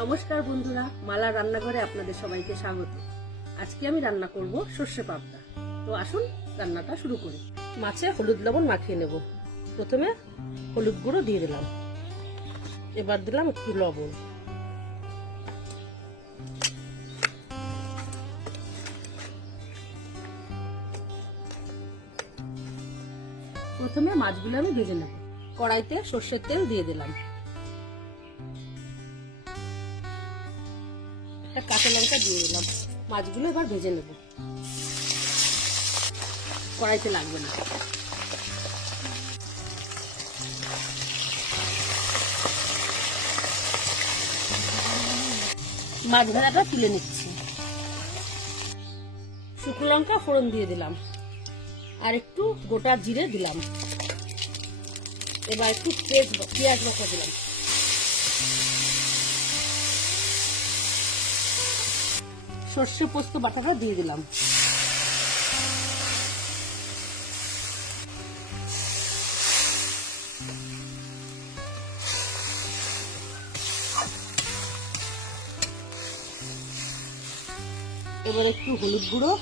নমস্কার বন্ধুরা, মালা রান্নাঘরে আপনাদের সবাইকে স্বাগত। আজকে আমি রান্না করব সর্ষে পাবদা। তো আসুন রান্নাটা শুরু করি। মাছে হলুদ লবণ মাখিয়ে নেব। প্রথমে হলুদ গুঁড়ো দিয়ে দিলাম, এবার দিলাম একটু লবণ, প্রথমে মাছগুলো আমি ভেজে নেব। কড়াইতে সর্ষের তেল দিয়ে দিলাম, একটা কাঁচা লঙ্কা দিয়ে দিলাম। মাছগুলো এবার ভেজে নেব, কড়াইতে লাগবে না। মাছ ভাজাটা তুলে নিচ্ছি। শুকনো লঙ্কা ফোড়ন দিয়ে দিলাম, আর একটু গোটা জিরে দিলাম। এবার একটু পেঁয়াজ বাটা দিলাম, সর্ষে পোস্ত বাটাটা দিয়ে দিলাম। এবার একটু হলুদ গুঁড়ো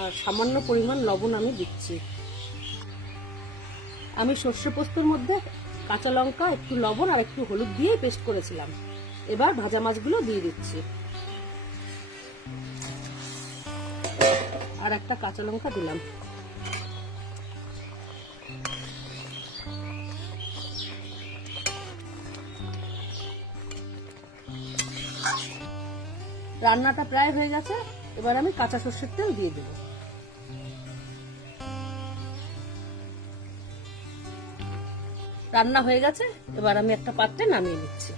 আর সামান্য পরিমাণ লবণ আমি দিচ্ছি। আমি সর্ষে পোস্তর মধ্যে কাঁচা লঙ্কা, একটু লবণ আর একটু হলুদ দিয়ে পেস্ট করেছিলাম। এবার ভাজা মাছগুলো দিয়ে দিচ্ছি, আর একটা কাঁচা লঙ্কা দিলাম। রান্নাটা প্রায় হয়ে গেছে, এবার আমি কাঁচা সর্ষের তেল দিয়ে দেব। রান্না হয়ে গেছে, এবার আমি একটা পাত্রে নামিয়ে নিচ্ছি।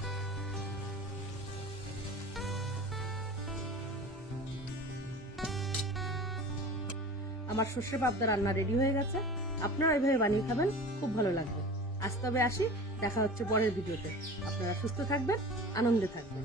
আমার সর্ষে পাবদা রান্না রেডি হয়ে গেছে। আপনারা এইভাবে বানিয়ে খাবেন, খুব ভালো লাগবে। আজ তবে আসি, দেখা হচ্ছে পরের ভিডিওতে। আপনারা সুস্থ থাকবেন, আনন্দে থাকবেন।